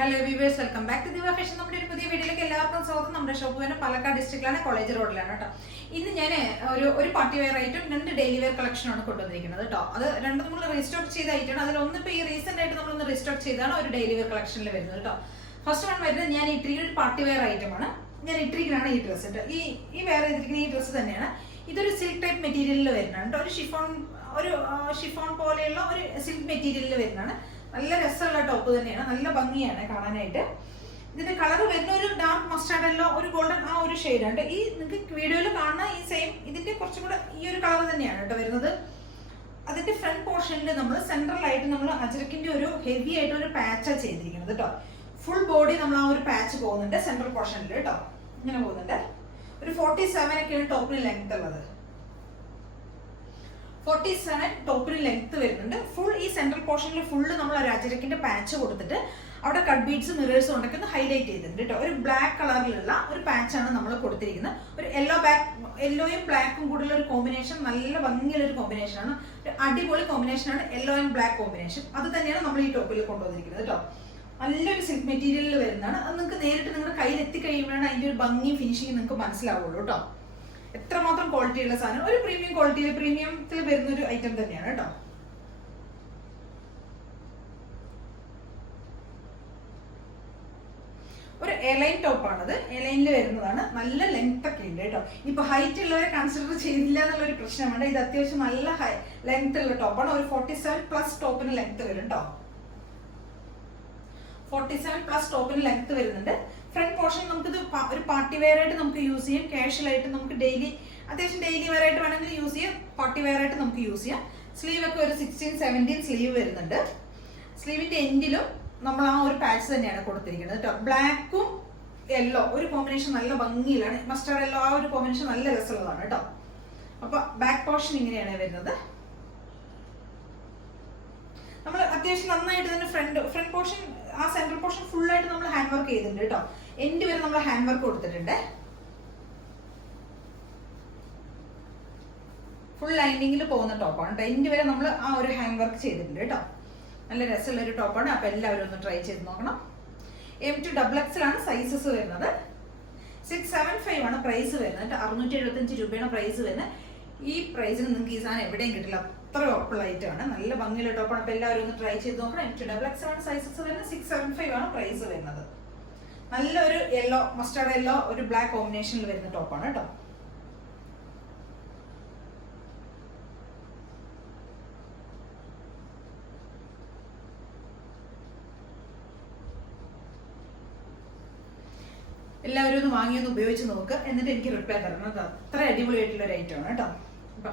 Hello viewers, welcome back to Diva Fashion. നമ്മുടെ ഒരു പുതിയ വീഡിയോയിലേക്ക് എല്ലാവർക്കും സ്വാഗതം. നമ്മുടെ ഷോപ്പ് തന്നെ പാലക്കാട് ഡിസ്ട്രിക്റ്റിലാണ്, കോളേജ് റോഡിലാണ് കേട്ടോ. ഇന്ന് ഞാൻ ഒരു party wear item, 2 daily wear കളക്ഷനാണ് കൊണ്ടുവന്നിരിക്കുന്നത് കേട്ടോ. അത് രണ്ടും നമ്മൾ റീസ്റ്റോക്ക് ചെയ്ത ഐറ്റമാണ്. അതിലൊന്ന് ഇപ്പോൾ ഈ റീസെന്റ് ആയിട്ട് നമ്മളൊന്ന് റീസ്റ്റോക്ക് ചെയ്താണ് ഒരു ഡെയിലി വെയർ കളക്ഷനിൽ വരുന്നത് കേട്ടോ. ഫസ്റ്റ് വൺ വരുന്നത് ഞാൻ ഇട്ടിരിക്കുന്ന ഒരു പാർട്ടി വെയർ ഐറ്റമാണ്. ഞാൻ ഇട്ടിരിക്കുന്നതാണ് ഈ ഡ്രസ്സ് കേട്ടോ. ഈ വെയർ ചെയ്തിരിക്കുന്ന ഈ ഡ്രസ്സ് തന്നെയാണ്. ഇതൊരു സിൽക്ക് ടൈപ്പ് മെറ്റീരിയലിൽ വരുന്നതാണ് കേട്ടോ. ഒരു ഷിഫോൺ പോലെയുള്ള ഒരു സിൽക്ക് മെറ്റീരിയലിൽ വരുന്നതാണ്. നല്ല രസമുള്ള ടോപ്പ് തന്നെയാണ്, നല്ല ഭംഗിയാണ് കാണാനായിട്ട്. ഇതിന്റെ കളർ വരുന്ന ഒരു ഡാർക്ക് മസ്റ്റാർഡ് യെല്ലോ, ഒരു ഗോൾഡൻ ആ ഒരു ഷെയ്ഡാണ്. ഈ നിങ്ങൾക്ക് വീഡിയോയിൽ കാണുന്ന ഈ സെയിം ഇതിന്റെ കുറച്ചും കൂടെ ഈ ഒരു കളർ തന്നെയാണ് കേട്ടോ വരുന്നത്. അതിന്റെ ഫ്രണ്ട് പോർഷനിൽ നമ്മൾ സെൻട്രലായിട്ട് നമ്മൾ അജരക്കിന്റെ ഒരു ഹെവി ആയിട്ട് ഒരു പാച്ചാണ് ചെയ്തിരിക്കുന്നത് കേട്ടോ. ഫുൾ ബോഡി നമ്മൾ ആ ഒരു പാച്ച് പോകുന്നുണ്ട് സെൻട്രൽ പോർഷനിൽ കേട്ടോ. ഇങ്ങനെ പോകുന്നുണ്ട്. ഒരു 47 ഒക്കെയാണ് ടോപ്പിന് ലെങ്ത് ഉള്ളത്. 47 ടോപ്പിന് ലെങ്ത് വരുന്നുണ്ട്. ഫുൾ ഈ സെൻട്രൽ പോർഷനിൽ ഫുള്ള് നമ്മൾ ഒരു അജരക്കിന്റെ പാച്ച് കൊടുത്തിട്ട് അവിടെ കട്ട് ബീഡ്സും മിറേഴ്സും ഉണ്ടൊക്കെ ഒന്ന് ഹൈലൈറ്റ് ചെയ്തിട്ടുണ്ട് കേട്ടോ. ഒരു ബ്ലാക്ക് കളറിലുള്ള ഒരു പാച്ചാണ് നമ്മൾ കൊടുത്തിരിക്കുന്നത്. ഒരു യെല്ലോയും ബ്ലാക്കും കൂടെയുള്ള ഒരു കോമ്പിനേഷൻ, നല്ല ഭംഗിയുള്ള ഒരു കോമ്പിനേഷനാണ്. ഒരു അടിപൊളി കോമ്പിനേഷനാണ് യെല്ലോ ആൻഡ് ബ്ലാക്ക് കോമ്പിനേഷൻ. അത് തന്നെയാണ് നമ്മൾ ഈ ടോപ്പിൽ കൊണ്ടുവന്നിരിക്കുന്നത് കേട്ടോ. നല്ലൊരു സിൽക്ക് മെറ്റീരിയലിൽ വരുന്നതാണ്. അത് നിങ്ങൾക്ക് നേരിട്ട് നിങ്ങളുടെ കയ്യിൽ എത്തിക്കഴിയുമ്പോഴാണ് അതിന്റെ ഒരു ഭംഗിയും ഫിനിഷിങ് നിങ്ങൾക്ക് മനസ്സിലാവുള്ളൂ കേട്ടോ. എത്രമാത്രം ക്വാളിറ്റി ഉള്ള സാധനം, ഒരു പ്രീമിയം ക്വാളിറ്റിയിൽ പ്രീമിയത്തിൽ വരുന്ന ഒരു ഐറ്റം തന്നെയാണ് കേട്ടോ. ഒരു എലൈൻ ടോപ്പാണത്. എലൈനിൽ വരുന്നതാണ്. നല്ല ലെങ്ത് ഒക്കെ ഉണ്ട് കേട്ടോ. ഇപ്പൊ ഹൈറ്റ് ഉള്ളവരെ കൺസിഡർ ചെയ്തില്ല എന്നുള്ളൊരു പ്രശ്നമാണ്. ഇത് അത്യാവശ്യം നല്ല ലെങ്ത് ഉള്ള ടോപ്പാണ്. ഒരു 47+ ടോപ്പിന് ലെങ്ത് വരും കേട്ടോ. 47+ ടോപ്പിന് ലെങ്ത് വരുന്നുണ്ട്. ഫ്രണ്ട് പോർഷൻ നമുക്കിത് ഒരു പാർട്ടി വെയർ ആയിട്ട് നമുക്ക് യൂസ് ചെയ്യാം, കാഷ്വൽ ആയിട്ട് നമുക്ക് അത്യാവശ്യം ഡെയിലി വെയർ ആയിട്ട് വേണമെങ്കിൽ യൂസ് ചെയ്യാം, പാർട്ടി വെയർ ആയിട്ട് നമുക്ക് യൂസ് ചെയ്യാം. സ്ലീവ് ഒക്കെ ഒരു 16-17 സ്ലീവ് വരുന്നുണ്ട്. സ്ലീവിന്റെ എൻഡിലും നമ്മൾ ആ ഒരു പാച്ച് തന്നെയാണ് കൊടുത്തിരിക്കുന്നത് കേട്ടോ. ബ്ലാക്കും യെല്ലോ ഒരു കോമ്പിനേഷൻ നല്ല ഭംഗിയിലാണ്. മസ്റ്റാർഡ് യെല്ലോ ആ ഒരു കോമ്പിനേഷൻ നല്ല രസമുള്ളതാണ് കേട്ടോ. അപ്പൊ ബാക്ക് പോർഷൻ ഇങ്ങനെയാണ് വരുന്നത്. നമ്മൾ അത്യാവശ്യം നന്നായിട്ട് തന്നെ ഫ്രണ്ട് പോർഷൻ ആ സെൻട്രൽ പോർഷൻ ഫുൾ ആയിട്ട് നമ്മൾ ഹാൻഡ് വർക്ക് ചെയ്തിട്ടുണ്ട് കേട്ടോ. എൻഡ് വരെ നമ്മൾ ഹാൻഡ് വർക്ക് കൊടുത്തിട്ടുണ്ട്. ഫുൾ ലൈനിങ്ങിൽ പോകുന്ന ടോപ്പാണ് കേട്ടോ. എൻഡ് വരെ നമ്മൾ ആ ഒരു ഹാൻഡ് വർക്ക് ചെയ്തിട്ടുണ്ട് കേട്ടോ. നല്ല രസമുള്ള ഒരു ടോപ്പാണ്. അപ്പൊ എല്ലാവരും ഒന്ന് ട്രൈ ചെയ്ത് നോക്കണം. M2XXL ആണ് സൈസസ് വരുന്നത്. 675 ആണ് പ്രൈസ് വരുന്നത്. 675 രൂപയാണ് പ്രൈസ് വരുന്നത്. ഈ പ്രൈസിന് നിങ്ങൾക്ക് ഈ സാധനം എവിടെയും കിട്ടില്ല, അത്ര ഉറപ്പുള്ള ഐറ്റമാണ്. നല്ല ഭംഗിയുള്ള ടോപ്പാണ്. അപ്പൊ എല്ലാവരും ഒന്ന് ട്രൈ ചെയ്ത് നോക്കണം. M2XXL ആണ് സൈസസ് വരുന്നത്. 675 ആണ് പ്രൈസ് വരുന്നത്. നല്ലൊരു യെല്ലോ, മസ്റ്റാർഡ് യെല്ലോ, ഒരു ബ്ലാക്ക് കോമ്പിനേഷനിൽ വരുന്ന ടോപ്പാണ് കേട്ടോ. എല്ലാവരും ഒന്ന് വാങ്ങിയൊന്ന് ഉപയോഗിച്ച് നോക്കുക, എന്നിട്ട് എനിക്ക് റിപ്ലൈ തരണം കേട്ടോ. അത്ര അടിപൊളിയായിട്ടുള്ള ഒരു ഐറ്റമാണ് കേട്ടോ. അപ്പൊ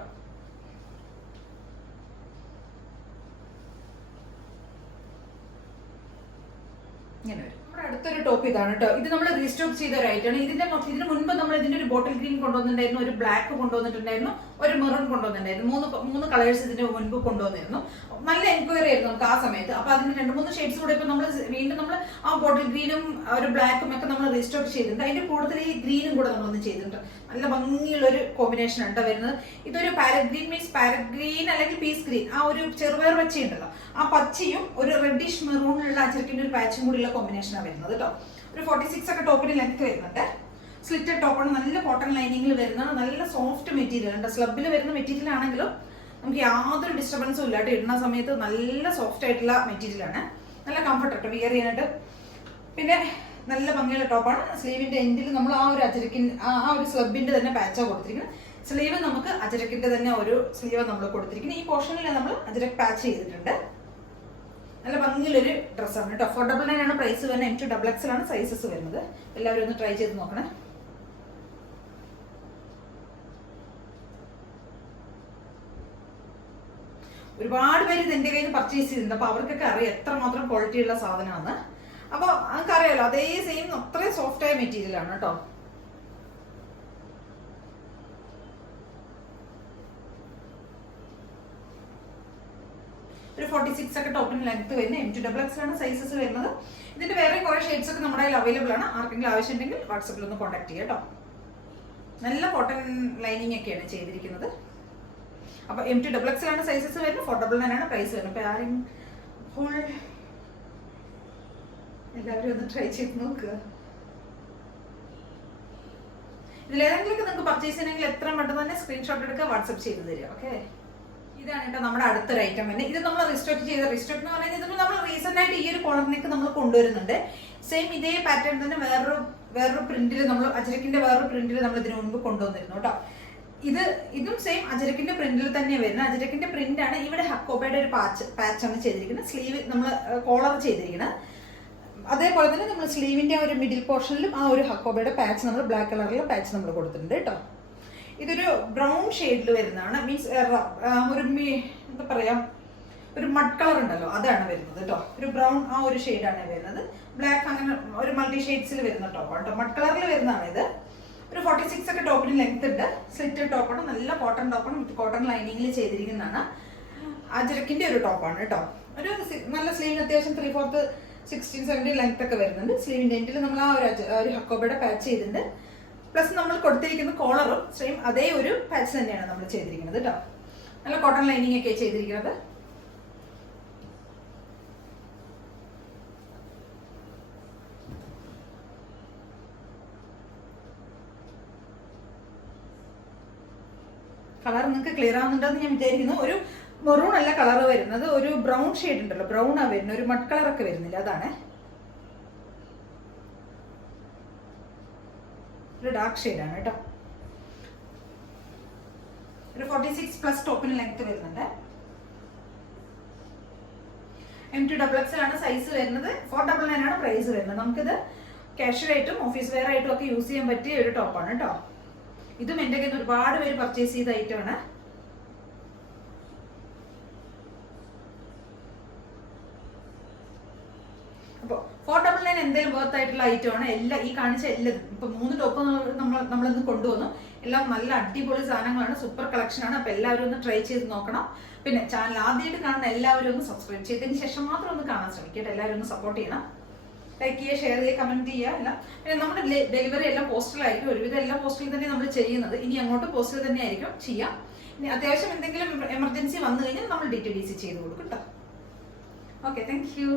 ഇങ്ങനെ വരും. നമ്മുടെ അടുത്തൊരു ടോപ്പ് ഇതാണ് കേട്ടോ. ഇത് നമ്മൾ റീസ്റ്റോക്ക് ചെയ്ത ഒരു ഐറ്റമാണ്. ഇതിന് മുൻപ് നമ്മൾ ഇതിന്റെ ഒരു ബോട്ടിൽ ഗ്രീൻ കൊണ്ടുവന്നിട്ടുണ്ടായിരുന്നു, ഒരു ബ്ലാക്ക് കൊണ്ടുവന്നിട്ടുണ്ടായിരുന്നു, ഒരു മെറൂൺ കൊണ്ടുവന്നിട്ടുണ്ടായിരുന്നു. മൂന്ന് കളേഴ്സ് ഇതിന്റെ മുൻപ് കൊണ്ടുവന്നിരുന്നു. നല്ല എൻക്വയറി ആയിരുന്നു നമുക്ക് ആ സമയത്ത്. അപ്പൊ അതിന് 2-3 ഷെയ്ഡ്സ് കൂടെ ഇപ്പൊ നമ്മൾ വീണ്ടും നമ്മൾ ആ ബോട്ടിൽ ഗ്രീനും ഒരു ബ്ലാക്കും ഒക്കെ നമ്മൾ റീസ്റ്റോക്ക് ചെയ്തിട്ടുണ്ട്. അതിന്റെ കൂടുതൽ ഈ ഗ്രീനും കൂടെ നമ്മളൊന്ന് ചെയ്തിട്ടുണ്ട്. നല്ല ഭംഗിയുള്ള ഒരു കോമ്പിനേഷൻ ആണ് വരുന്നത്. ഇതൊരു parrot green means parrot green അല്ലെങ്കിൽ പീസ് ഗ്രീൻ, ആ ഒരു ചെറുപയർ പച്ചയുണ്ടല്ലോ, ആ പച്ചയും ഒരു റെഡിഷ് മെറൂണിലുള്ള അച്ചരക്കിന്റെ ഒരു പാച്ചും കൂടിയുള്ള കോമ്പിനേഷനാണ് വരുന്നത് കേട്ടോ. ഒരു 46 ഒക്കെ ടോപ്പിന് ലെങ്ത് വരുന്നുണ്ട്. സ്ലിറ്റഡ് ടോപ്പാണ്. നല്ല കോട്ടൺ ലൈനിങ്ങിൽ വരുന്നതാണ്. നല്ല സോഫ്റ്റ് മെറ്റീരിയൽ ഉണ്ട്. സ്ലബിൽ വരുന്ന മെറ്റീരിയൽ ആണെങ്കിലും നമുക്ക് യാതൊരു ഡിസ്റ്റർബൻസും ഇല്ലാണ്ട് ഇടുന്ന സമയത്ത് നല്ല സോഫ്റ്റ് ആയിട്ടുള്ള മെറ്റീരിയൽ ആണ്. നല്ല കംഫർട്ട് വിയർ ചെയ്യാനായിട്ട്. പിന്നെ നല്ല ഭംഗിയുള്ള ടോപ്പാണ്. സ്ലീവിന്റെ എൻഡിൽ നമ്മൾ ആ ഒരു ആ ഒരു സ്ലബിന്റെ തന്നെ പാച്ചാണ് കൊടുത്തിരിക്കുന്നത്. സ്ലീവ് നമുക്ക് അജരക്കിന്റെ തന്നെ ഒരു സ്ലീവ് നമ്മൾ കൊടുത്തിരിക്കുന്നത്. ഈ പോർഷനിൽ നമ്മൾ അജരക് പാച്ച് ചെയ്തിട്ടുണ്ട്. നല്ല ഭംഗിയുള്ളൊരു ഡ്രസ്സാണ് കേട്ടോ. 499 ആണ് പ്രൈസ് വരുന്നത്. M2XXL ആണ് സൈസസ് വരുന്നത്. എല്ലാവരും ഒന്ന് ട്രൈ ചെയ്ത് നോക്കണേ. ഒരുപാട് പേര് ഇത് എന്റെ കയ്യിൽ നിന്ന് പർച്ചേസ് ചെയ്തിട്ടുണ്ട്. അപ്പൊ അവർക്കൊക്കെ അറിയാം എത്രമാത്രം ക്വാളിറ്റി ഉള്ള സാധനമാണ്. അപ്പൊ നമുക്കറിയാലോ, അതേ സെയിം അത്രയും സോഫ്റ്റ് ആയ മെറ്റീരിയൽ ആണ് കേട്ടോ. ഒരു 46 ഒക്കെ ടോപ്പിന് ലെങ്ത് വരുന്നത്. M2XXL ആണ് സൈസസ് വരുന്നത്. ഇതിന്റെ വേറെ കുറെ ഷെയ്ഡ്സ് ഒക്കെ നമ്മുടെ കയ്യിൽ അവൈലബിൾ ആണ്. ആർക്കെങ്കിലും ആവശ്യമുണ്ടെങ്കിൽ വാട്സപ്പിൽ ഒന്ന് കോൺടാക്ട് ചെയ്യാം കേട്ടോ. നല്ല കോട്ടൺ ലൈനിങ് ഒക്കെയാണ് ചെയ്തിരിക്കുന്നത്. അപ്പൊ M2XXL ആണ് സൈസസ് വരുന്നത്. 499 ആണ് പ്രൈസ് വരുന്നത്. അപ്പൊ ആരും ഫുൾ എല്ലാവരും ഒന്ന് ട്രൈ ചെയ്ത് നോക്കുക. ഇതിലേതെങ്കിലും നിങ്ങൾക്ക് പർച്ചേസ് ചെയ്യണമെങ്കിൽ എത്രയും പെട്ടെന്ന് തന്നെ സ്ക്രീൻഷോട്ട് എടുക്കുക, വാട്സ്ആപ്പ് ചെയ്ത് തരിക. ഓക്കെ, ഇതാണ് കേട്ടോ നമ്മുടെ അടുത്തൊരു ഐറ്റം തന്നെ. ഇത് നമ്മൾ റിസ്റ്റോക്ക് ചെയ്ത റിസ്റ്റോക്ക് എന്ന് പറയുന്നത് ഇതിന് നമ്മൾ റീസെന്റ് ആയിട്ട് ഈ ഒരു കോളർ നെക്ക് നമ്മൾ കൊണ്ടുവരുന്നുണ്ട്. സെയിം ഇതേ പാറ്റേൺ തന്നെ വേറൊരു പ്രിന്റിൽ നമ്മൾ അജരക്കിന്റെ വേറൊരു പ്രിന്റിൽ നമ്മൾ ഇതിനു മുൻപ് കൊണ്ടുവന്നിരുന്നു കേട്ടോ. ഇതും സെയിം അജരക്കിന്റെ പ്രിന്റിൽ തന്നെ വരുന്നത്. അജരക്കിന്റെ പ്രിന്റ് ആണ്. ഇവിടെ ഹക്കോബയുടെ ഒരു പാച്ചാണ് ചെയ്തിരിക്കുന്നത്. സ്ലീവ് നമ്മൾ കോളർ ചെയ്തിരിക്കുന്നത്. അതേപോലെ തന്നെ നമ്മൾ സ്ലീവിന്റെ ഒരു മിഡിൽ പോർഷനിലും ആ ഒരു ഹക്കോബയുടെ പാച്ച് നമ്മൾ ബ്ലാക്ക് കളറിലെ പാച്ച് നമ്മൾ കൊടുത്തിട്ടുണ്ട് കേട്ടോ. ഇതൊരു ബ്രൗൺ ഷെയ്ഡിൽ വരുന്നതാണ്. മീൻസ് ഒരു എന്താ പറയാ, ഒരു മഡ് കളർ ഉണ്ടല്ലോ, അതാണ് വരുന്നത് കേട്ടോ. ഒരു ബ്രൗൺ ആ ഒരു ഷെയ്ഡാണ് വരുന്നത്. ബ്ലാക്ക് അങ്ങനെ ഒരു മൾട്ടി ഷെയ്ഡ്സിൽ വരുന്ന ടോപ്പാണ് കേട്ടോ. മഡ് കളറിൽ വരുന്നതാണ് ഇത്. ഒരു 46 ഒക്കെ ടോപ്പിന് ലെങ്ത് ഉണ്ട്. സ്ലിറ്റഡ് ടോപ്പാണ്, നല്ല കോട്ടൺ ടോപ്പാണ്, വിത്ത് കോട്ടൺ ലൈനിങ്ങിൽ ചെയ്തിരിക്കുന്നതാണ്. അജരക്കിന്റെ ഒരു ടോപ്പാണ് കേട്ടോ. ഒരു നല്ല സ്ലീവിന് അത്യാവശ്യം 3/4 16-17 ലെങ്ത് ഒക്കെ വരുന്നുണ്ട്. സ്ലീവിന്റെ എൻഡിൽ നമ്മൾ ആ ഒരു ഹക്കോബയുടെ പാച്ച് ചെയ്തിട്ടുണ്ട്. പ്ലസ് നമ്മൾ കൊടുത്തിരിക്കുന്ന കോളറും സെയിം അതേ ഒരു പാച്ച് തന്നെയാണ് നമ്മൾ ചെയ്തിരിക്കുന്നത് കേട്ടോ. നല്ല കോട്ടൺ ലൈനിങ് ഒക്കെ ചെയ്തിരിക്കുന്നത്. കളർ നിങ്ങൾക്ക് ക്ലിയർ ആവുന്നുണ്ടെന്ന് ഞാൻ വിചാരിക്കുന്നു. ഒരു മെറൂൺ അല്ല കളർ വരുന്നത്, ഒരു ബ്രൗൺ ഷെയ്ഡ് ഉണ്ടല്ലോ, ബ്രൗൺ ആ വരുന്നത്. ഒരു മഡ് കളർ ഒക്കെ വരുന്നില്ല, അതാണ് ഒരു ഡാർക്ക് ഷെയ്ഡാണ് കേട്ടോ. ഒരു 46+ ടോപ്പിന് ലെങ്ത് വരുന്നുണ്ട്. M2XX ആണ് സൈസ് വരുന്നത്. 499 ആണ് പ്രൈസ് വരുന്നത്. നമുക്കിത് കാഷ്വൽ ആയിട്ടും ഓഫീസ് വെയർ ആയിട്ടും ഒക്കെ യൂസ് ചെയ്യാൻ പറ്റിയ ഒരു ടോപ്പാണ് കേട്ടോ. ഇതും എൻ്റെ കയ്യിൽ നിന്ന് ഒരുപാട് പേര് പർച്ചേസ് ചെയ്ത ഐറ്റമാണ്. അപ്പോൾ 499 എന്തായാലും വർത്ത് ആയിട്ടുള്ള ഐറ്റമാണ്. എല്ലാം ഈ കാണിച്ച എല്ലാം ഇപ്പൊ 3 ടോപ്പ് നമ്മളിന്ന് കൊണ്ടുവന്നു. എല്ലാം നല്ല അടിപൊളി സാധനങ്ങളാണ്, സൂപ്പർ കളക്ഷൻ ആണ്. അപ്പൊ എല്ലാവരും ഒന്ന് ട്രൈ ചെയ്ത് നോക്കണം. പിന്നെ ചാനൽ ആദ്യമായിട്ട് കാണുന്ന എല്ലാവരും ഒന്ന് സബ്സ്ക്രൈബ് ചെയ്തതിന് ശേഷം മാത്രം ഒന്ന് കാണാൻ ശ്രമിക്കട്ടെ. എല്ലാവരും ഒന്ന് സപ്പോർട്ട് ചെയ്യണം. ലൈക്ക് ചെയ്യുക, ഷെയർ ചെയ്യുക, കമന്റ് ചെയ്യുക. എല്ലാം പിന്നെ നമ്മുടെ ഡെലിവറി എല്ലാം പോസ്റ്റലായിരിക്കും. ഒരുവിധം എല്ലാം പോസ്റ്റിൽ തന്നെ നമ്മൾ ചെയ്യുന്നത്. ഇനി അങ്ങോട്ട് പോസ്റ്റിൽ തന്നെ ആയിരിക്കും ചെയ്യാം. ഇനി അത്യാവശ്യം എന്തെങ്കിലും എമർജൻസി വന്നു കഴിഞ്ഞാൽ നമ്മൾ DTDC ചെയ്ത് കൊടുക്കും കേട്ടോ. Okay, thank you.